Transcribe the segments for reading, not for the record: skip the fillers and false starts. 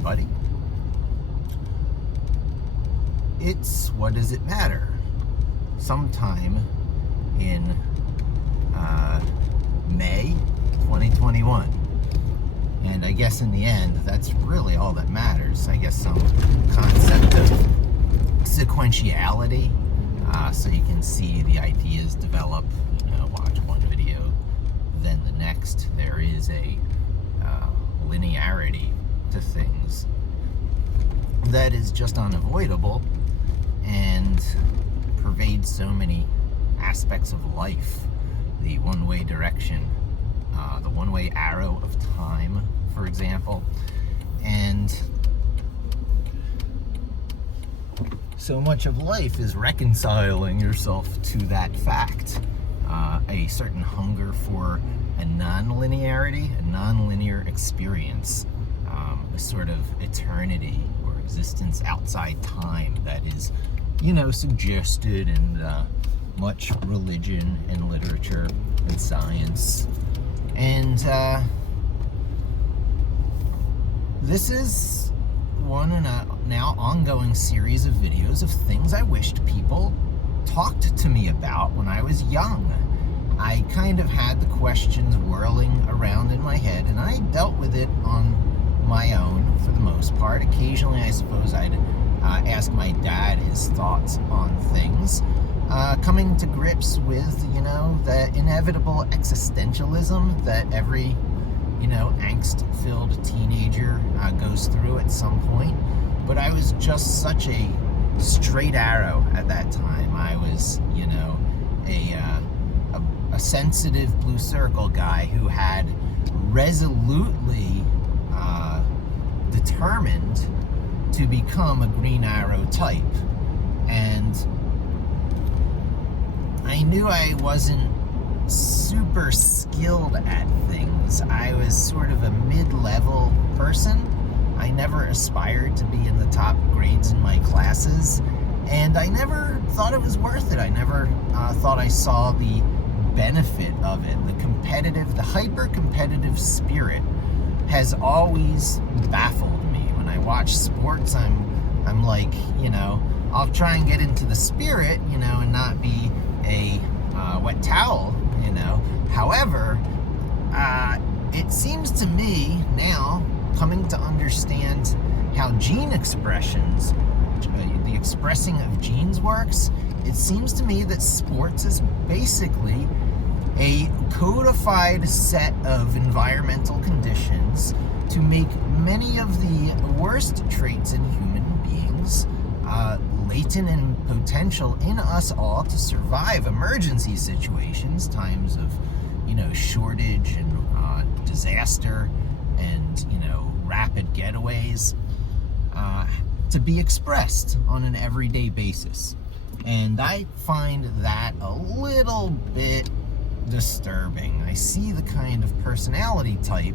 everybody. It's What Does It Matter? Sometime in May 2021. And I guess in the end, that's really all that matters. I guess some concept of sequentiality, so you can see the ideas develop, watch one video, then the next. There is a linearity to things that is just unavoidable and pervades so many aspects of life. The one-way direction, the one-way arrow of time, for example. And so much of life is reconciling yourself to that fact. A certain hunger for a non-linearity, a non-linear experience, a sort of eternity or existence outside time that is, suggested in much religion and literature and science. And this is one in a now ongoing series of videos of things I wished people talked to me about when I was young. I kind of had the questions whirling around in my head, and I dealt with it on my own for the most part. Occasionally, I suppose I'd ask my dad his thoughts on things. Coming to grips with, the inevitable existentialism that every, angst-filled teenager goes through at some point. But I was just such a straight arrow at that time. I was, a sensitive blue circle guy who had resolutely determined to become a green arrow type. And I knew I wasn't super skilled at things. I was sort of a mid-level person. I never aspired to be in the top grades in my classes, and I never thought it was worth it. I never thought I saw the benefit of it. The hyper-competitive spirit has always baffled me. When I watch sports, I'm like, I'll try and get into the spirit, and not be a wet towel, However, it seems to me now, coming to understand how gene expressions, the expressing of genes works, it seems to me that sports is basically a codified set of environmental conditions to make many of the worst traits in human beings latent and potential in us all to survive emergency situations, times of, shortage and disaster and, rapid getaways, to be expressed on an everyday basis. And I find that a little bit disturbing. I see the kind of personality type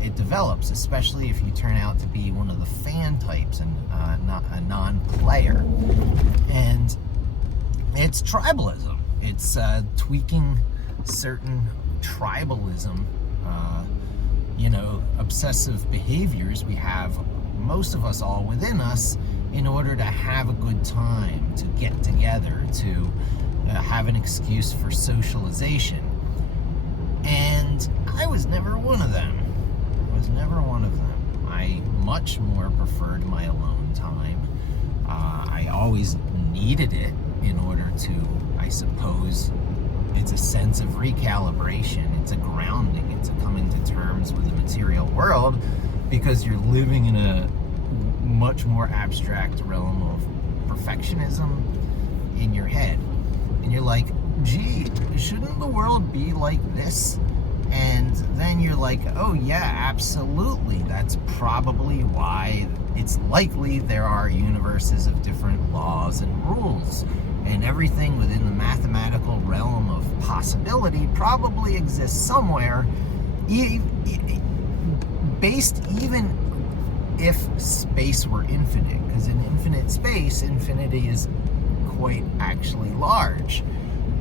it develops, especially if you turn out to be one of the fan types and not a non-player. And it's tribalism. It's tweaking certain tribalism, obsessive behaviors we have, most of us all within us, in order to have a good time, to get together, to have an excuse for socialization. And I was never one of them. I much more preferred my alone time. I always needed it in order to, I suppose, it's a sense of recalibration, it's a grounding, it's a coming to terms with the material world, because you're living in a much more abstract realm of perfectionism in your head. And you're like, gee, shouldn't the world be like this? And then you're like, oh yeah, absolutely. That's probably why it's likely there are universes of different laws and rules. And everything within the mathematical realm of possibility probably exists somewhere, based even if space were infinite. Because in infinite space, infinity is quite actually large.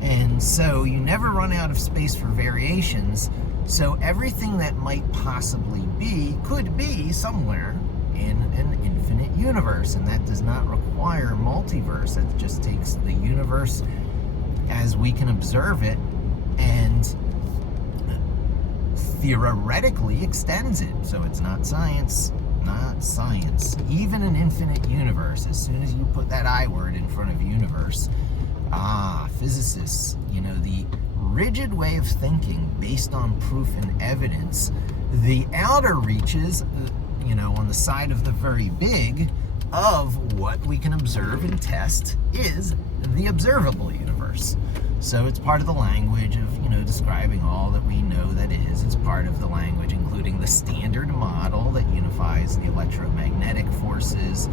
And so you never run out of space for variations. So everything that might possibly be could be somewhere in an infinite universe, and that does not require multiverse. It just takes the universe as we can observe it and theoretically extends it. So it's not science. Even an infinite universe, as soon as you put that I word in front of universe, physicists, the rigid way of thinking based on proof and evidence, the outer reaches, on the side of the very big of what we can observe and test is the observable universe. So it's part of the language of, describing all that we know that is. It's part of the language, including the standard model that unifies the electromagnetic forces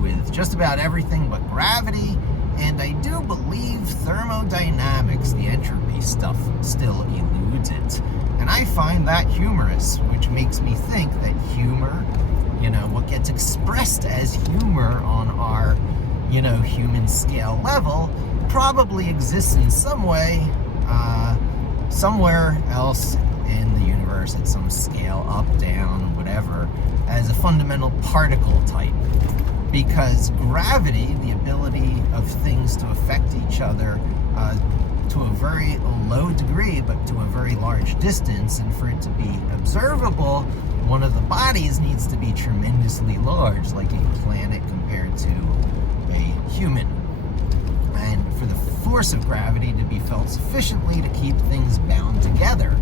with just about everything but gravity. And I do believe thermodynamics, the entropy stuff, still eludes it. And I find that humorous, which makes me think that humor, what gets expressed as humor on our, human scale level, probably exists in some way, somewhere else in the universe at some scale, up, down, whatever, as a fundamental particle type. Because gravity, the ability of things to affect each other to a very low degree, but to a very large distance, and for it to be observable, one of the bodies needs to be tremendously large, like a planet compared to a human. And for the force of gravity to be felt sufficiently to keep things bound together.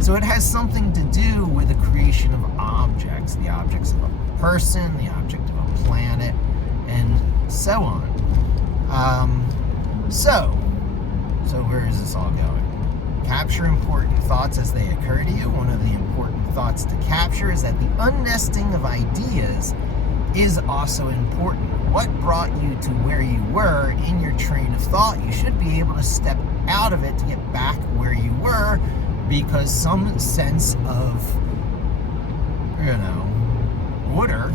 So it has something to do with the creation of objects, the objects of a person, the object of a planet, and so on. So where is this all going? Capture important thoughts as they occur to you. One of the important thoughts to capture is that the unnesting of ideas is also important. What brought you to where you were in your train of thought? You should be able to step out of it to get back where you were, because some sense of, order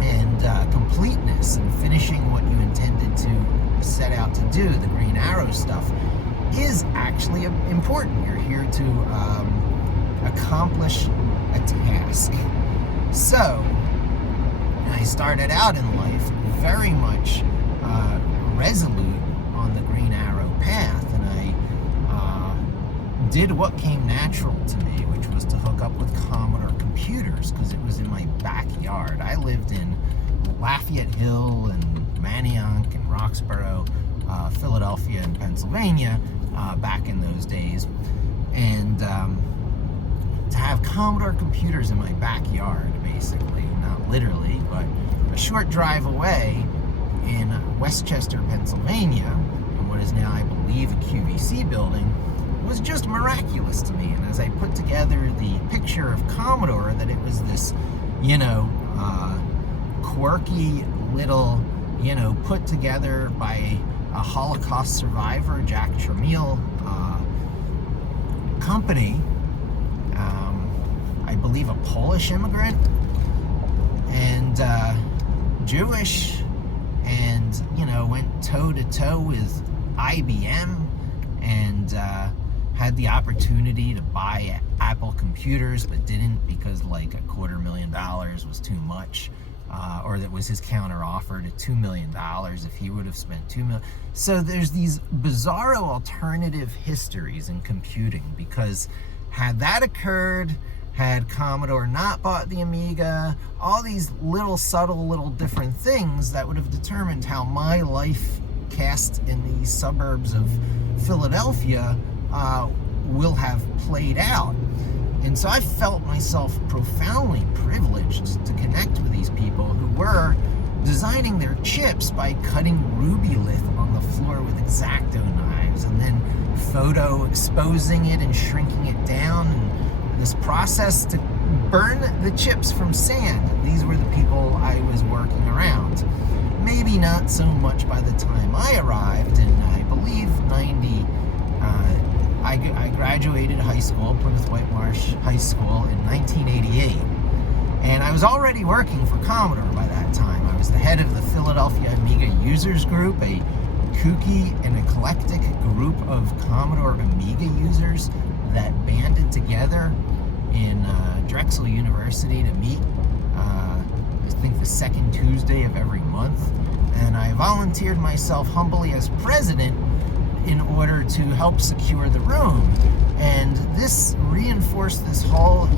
and completeness and finishing what you intended to set out to do, the green arrow stuff, is actually important. You're here to accomplish a task. So, I started out in life very much resolute on the green arrow path, and I did what came natural to me, which was to hook up with Commodore computers, because it was in my backyard. I lived in Lafayette Hill and Manayunk and Roxborough, Philadelphia and Pennsylvania back in those days. And to have Commodore computers in my backyard, basically, not literally, but a short drive away in Westchester, Pennsylvania, in what is now, I believe, a QVC building, was just miraculous to me. And as I put together the picture of Commodore, that it was this, quirky little, put together by a Holocaust survivor, Jack Tramiel, company, I believe a Polish immigrant, and Jewish, and, went toe-to-toe with IBM, and had the opportunity to buy Apple computers, but didn't, because like $250,000 was too much, or that was his counter offer to $2 million if he would have spent $2 million. So there's these bizarro alternative histories in computing, because had that occurred, had Commodore not bought the Amiga, all these little subtle little different things that would have determined how my life cast in the suburbs of Philadelphia will have played out. And so I felt myself profoundly privileged to connect with these people who were designing their chips by cutting rubylith on the floor with X-Acto knives, and then photo exposing it and shrinking it down, and this process to burn the chips from sand. These were the people I was working around. Maybe not so much by the time I arrived in, I believe, 90. I graduated high school, Plymouth Whitemarsh High School, in 1988. And I was already working for Commodore by that time. I was the head of the Philadelphia Amiga Users Group, a kooky and eclectic group of Commodore Amiga users that banded together in Drexel University to meet think the second Tuesday of every month. And I volunteered myself humbly as president in order to help secure the room. And this reinforced this whole,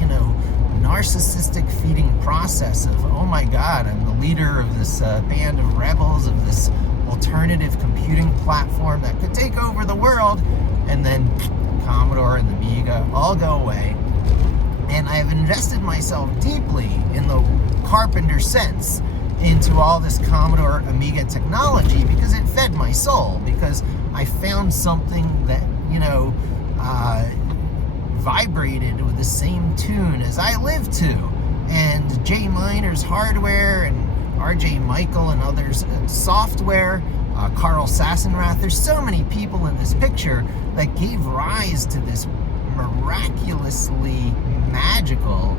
narcissistic feeding process of, oh my God, I'm the leader of this band of rebels, of this alternative computing platform that could take over the world. And then Commodore and the Amiga all go away. And I have invested myself deeply in the carpenter sense into all this Commodore Amiga technology because it fed my soul, because I found something that, vibrated with the same tune as I live to. And Jay Miner's hardware and RJ Michael and others' software, Carl Sassenrath, there's so many people in this picture that gave rise to this miraculously magical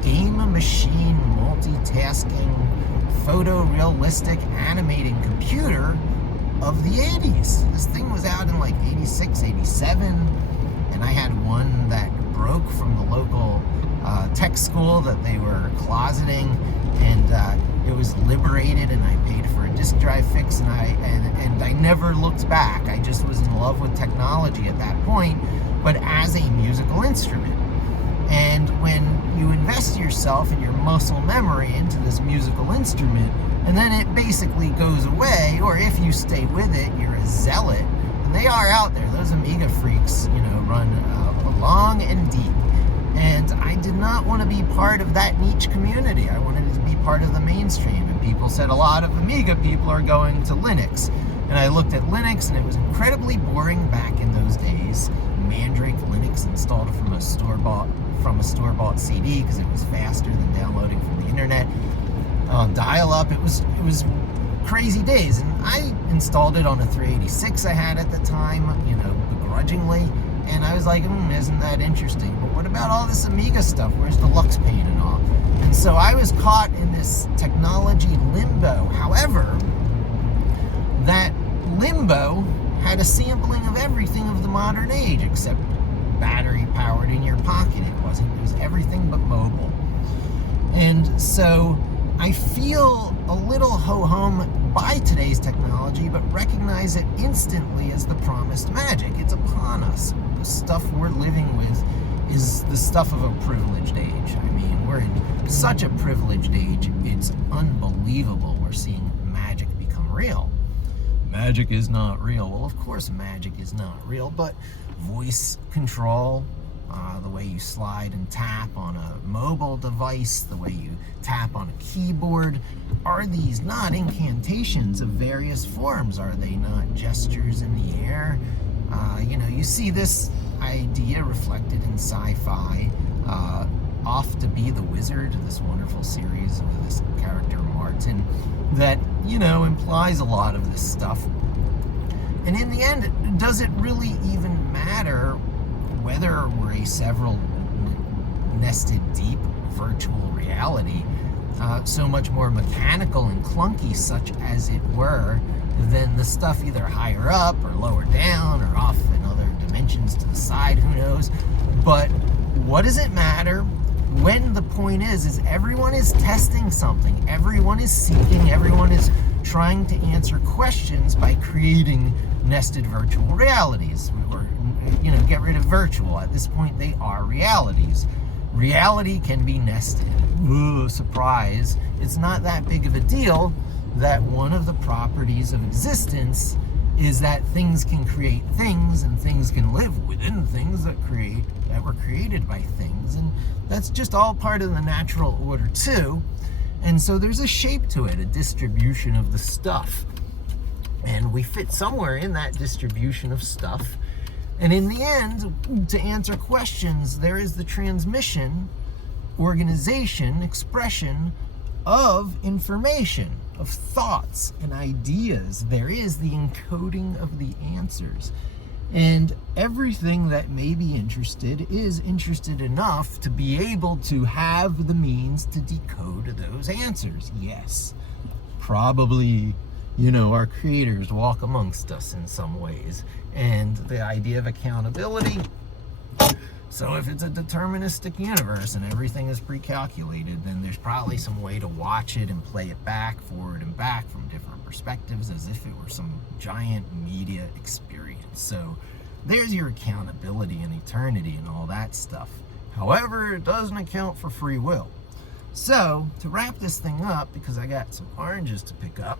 game machine multitasking photorealistic animating computer of the 80s. This thing was out in like 86, 87, and I had one that broke from the local tech school that they were closeting, and it was liberated, and I paid for a disk drive fix, and I never looked back. I just was in love with technology at that point, but as a musical instrument. And when you invest yourself and your muscle memory into this musical instrument, and then it basically goes away, or if you stay with it, you're a zealot. And they are out there. Those Amiga freaks, run long and deep. And I did not want to be part of that niche community. I wanted to be part of the mainstream. And people said a lot of Amiga people are going to Linux. And I looked at Linux, and it was incredibly boring back in those days. Mandrake Linux installed it from a store-bought CD because it was faster than downloading from the internet. Dial-up, it was crazy days, and I installed it on a 386 I had at the time, begrudgingly, and I was like, isn't that interesting? But what about all this Amiga stuff? Where's the Lux Paint and all? And so I was caught in this technology limbo. However, that limbo had a sampling of everything of the modern age, except battery powered in your pocket. It was everything but mobile. And so I feel a little ho-hum by today's technology, but recognize it instantly as the promised magic. It's upon us. The stuff we're living with is the stuff of a privileged age. I mean, we're in such a privileged age, it's unbelievable. We're seeing magic become real. Magic is not real. Well, of course magic is not real, but voice control, the way you slide and tap on a mobile device, the way you tap on a keyboard, are these not incantations of various forms? Are they not gestures in the air? You see this idea reflected in sci-fi. Off to Be the Wizard, this wonderful series with this character Martin that, implies a lot of this stuff. And in the end, does it really even matter whether we're a several nested deep virtual reality, so much more mechanical and clunky, such as it were, than the stuff either higher up or lower down or off in other dimensions to the side, who knows? But what does it matter when the point is everyone is testing something, everyone is seeking, everyone is trying to answer questions by creating nested virtual realities, or get rid of virtual. At this point, they are realities. Reality can be nested. Ooh, surprise. It's not that big of a deal that one of the properties of existence is that things can create things, and things can live within things that were created by things, and that's just all part of the natural order too. And so there's a shape to it, a distribution of the stuff, and we fit somewhere in that distribution of stuff. And in the end, to answer questions, there is the transmission, organization, expression of information, of thoughts and ideas. There is the encoding of the answers. And everything that may be interested is interested enough to be able to have the means to decode those answers. Yes, probably, our creators walk amongst us in some ways. And the idea of accountability So if it's a deterministic universe and everything is pre-calculated, then there's probably some way to watch it and play it back, forward and back from different perspectives as if it were some giant media experience. So there's your accountability and eternity and all that stuff. However, it doesn't account for free will. So to wrap this thing up, because I got some oranges to pick up,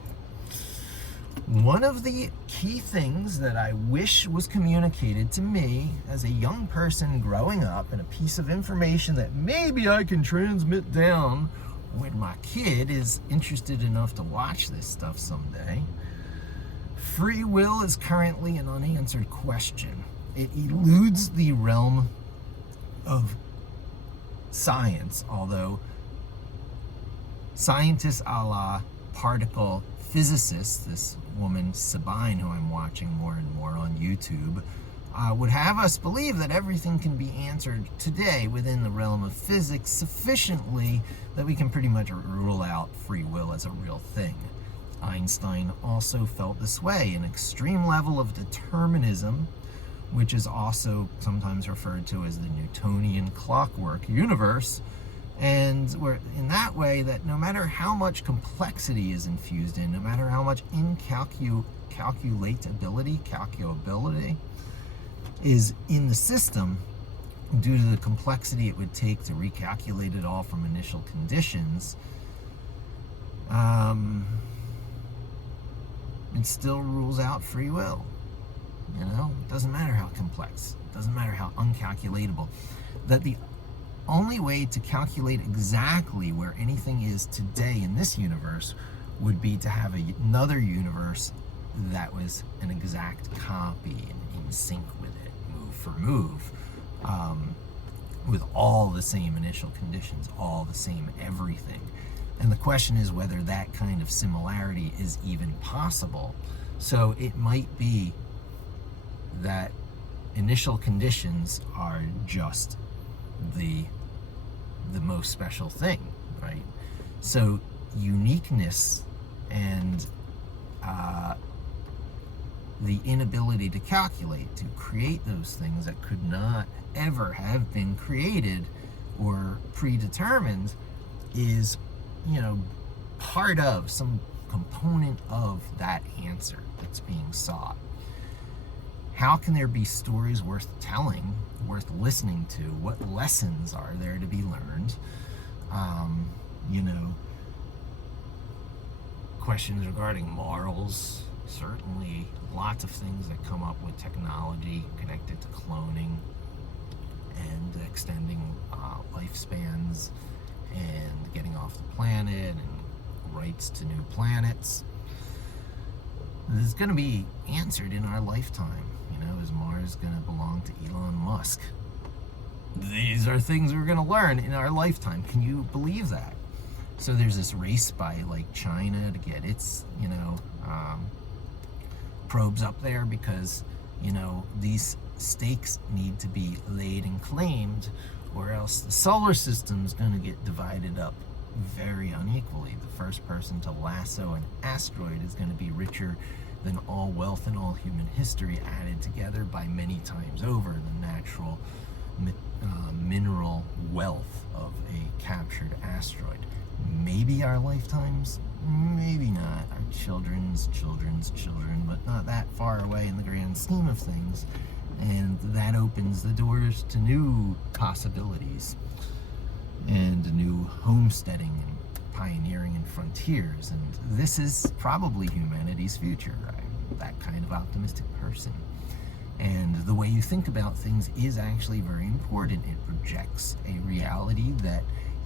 one of the key things that I wish was communicated to me as a young person growing up, and a piece of information that maybe I can transmit down when my kid is interested enough to watch this stuff someday. Free will is currently an unanswered question. It eludes the realm of science, although scientists a la particle physicists, this woman Sabine, who I'm watching more and more on YouTube, would have us believe that everything can be answered today within the realm of physics sufficiently that we can pretty much rule out free will as a real thing. Einstein also felt this way. An extreme level of determinism, which is also sometimes referred to as the Newtonian clockwork universe, and we're in that way that no matter how much complexity is infused in, no matter how much calculability is in the system, due to the complexity it would take to recalculate it all from initial conditions, it still rules out free will. You know, it doesn't matter how complex, it doesn't matter how uncalculatable. That the only way to calculate exactly where anything is today in this universe would be to have another universe that was an exact copy and in sync with it, move for move, with all the same initial conditions, all the same everything. And the question is whether that kind of similarity is even possible. So it might be that initial conditions are just the most special thing, right? So uniqueness and the inability to calculate, to create those things that could not ever have been created or predetermined, is, you know, part of some component of that answer that's being sought. How can there be stories worth telling, worth listening to? What lessons are there to be learned? You know, questions regarding morals, certainly lots of things that come up with technology connected to cloning and extending lifespans and getting off the planet and rights to new planets. This is going to be answered in our lifetime. You know, is Mars going to belong to Elon Musk? These are things we're going to learn in our lifetime. Can you believe that? So there's this race by like China to get its, you know, probes up there because, you know, these stakes need to be laid and claimed, or else the solar system's going to get divided up very unequally. The first person to lasso an asteroid is going to be richer than all wealth in all human history added together by many times over the natural mineral wealth of a captured asteroid. Maybe our lifetimes, maybe not. Our children's children, but not that far away in the grand scheme of things. And that opens the doors to new possibilities and new homesteading and pioneering and frontiers. And this is probably humanity's future. I'm that kind of optimistic person. And the way you think about things is actually very important. It projects a reality that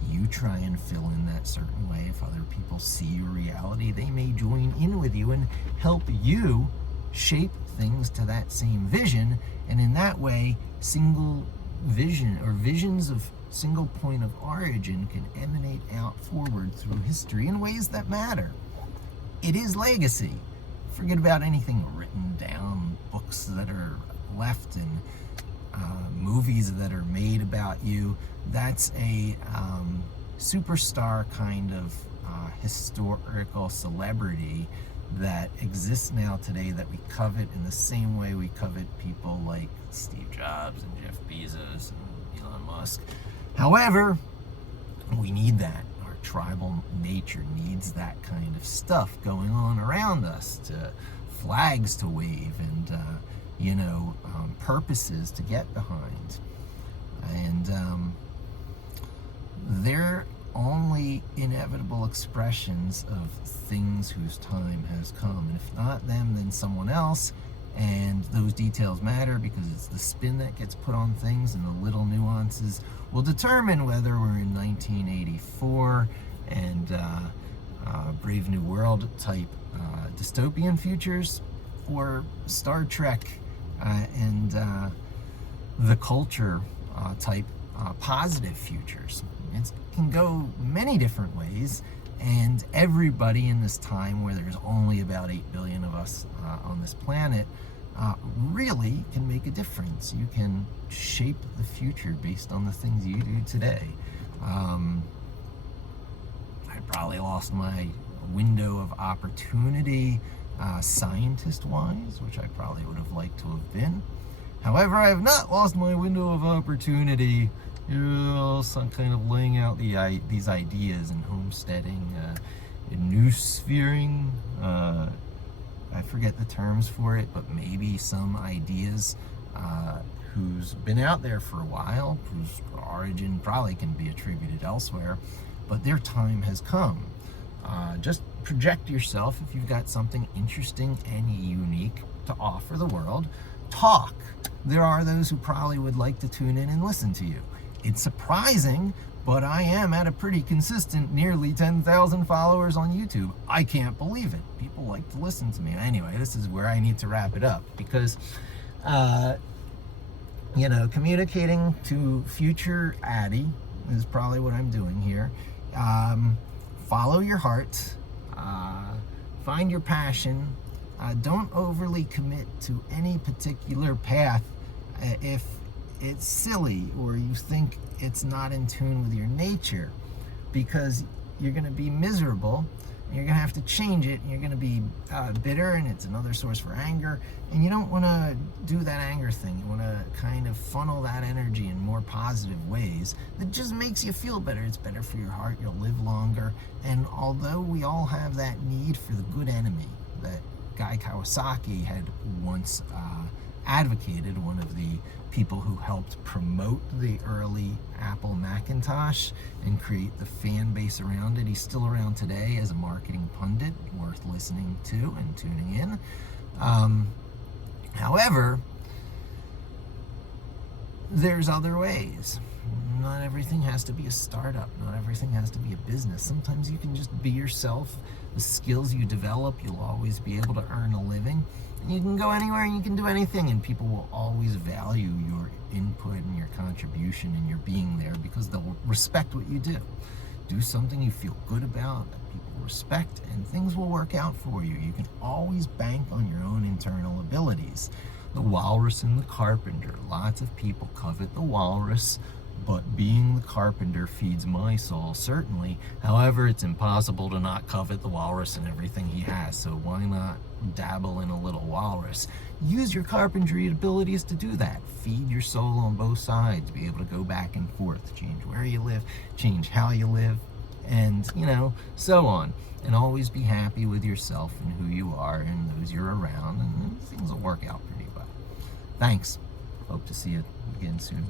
you try and fill in that certain way. If other people see your reality, they may join in with you and help you shape things to that same vision. And in that way, single vision or visions of single point of origin can emanate out forward through history in ways that matter. It is legacy. Forget about anything written down, books that are left, and movies that are made about you. That's a superstar kind of historical celebrity that exists now today that we covet in the same way we covet people like Steve Jobs and Jeff Bezos and Elon Musk. However, we need that. Our tribal nature needs that kind of stuff going on around us, to flags to wave and purposes to get behind. And they're only inevitable expressions of things whose time has come. And if not them, then someone else. And those details matter because it's the spin that gets put on things, and the little nuances will determine whether we're in 1984 and Brave New World type dystopian futures, or Star Trek and the culture type positive futures. It can go many different ways, and everybody in this time where there's only about 8 billion of us on this planet really can make a difference. You can shape the future based on the things you do today. I probably lost my window of opportunity scientist-wise, which I probably would have liked to have been. However, I have not lost my window of opportunity, some kind of laying out these ideas in homesteading, noosphering, I forget the terms for it, but maybe some ideas who's been out there for a while, whose origin probably can be attributed elsewhere, but their time has come. Just project yourself if you've got something interesting and unique to offer the world. Talk. There are those who probably would like to tune in and listen to you. It's surprising, but I am at a pretty consistent nearly 10,000 followers on YouTube. I can't believe it. People like to listen to me. Anyway, this is where I need to wrap it up, because communicating to future Addy is probably what I'm doing here. Follow your heart. Find your passion. Don't overly commit to any particular path if it's silly or you think it's not in tune with your nature, because you're going to be miserable. You're going to have to change it, and you're going to be bitter, and it's another source for anger. And you don't want to do that anger thing. You want to kind of funnel that energy in more positive ways that just makes you feel better. It's better for your heart. You'll live longer. And although we all have that need for the good enemy that Guy Kawasaki had once advocated, one of the people who helped promote the early Apple Macintosh and create the fan base around it. He's still around today as a marketing pundit, worth listening to and tuning in. However, there's other ways. Not everything has to be a startup. Not everything has to be a business. Sometimes you can just be yourself. The skills you develop, you'll always be able to earn a living. And you can go anywhere and you can do anything, and people will always value your input and your contribution and your being there, because they'll respect what you do. Do something you feel good about, that people respect, and things will work out for you. You can always bank on your own internal abilities. The walrus and the carpenter. Lots of people covet the walrus, but being the carpenter feeds my soul, certainly. However, it's impossible to not covet the walrus and everything he has, so why not dabble in a little walrus? Use your carpentry abilities to do that. Feed your soul on both sides. Be able to go back and forth. Change where you live, change how you live, and, so on. And always be happy with yourself and who you are and those you're around, and things will work out pretty well. Thanks. Hope to see you again soon.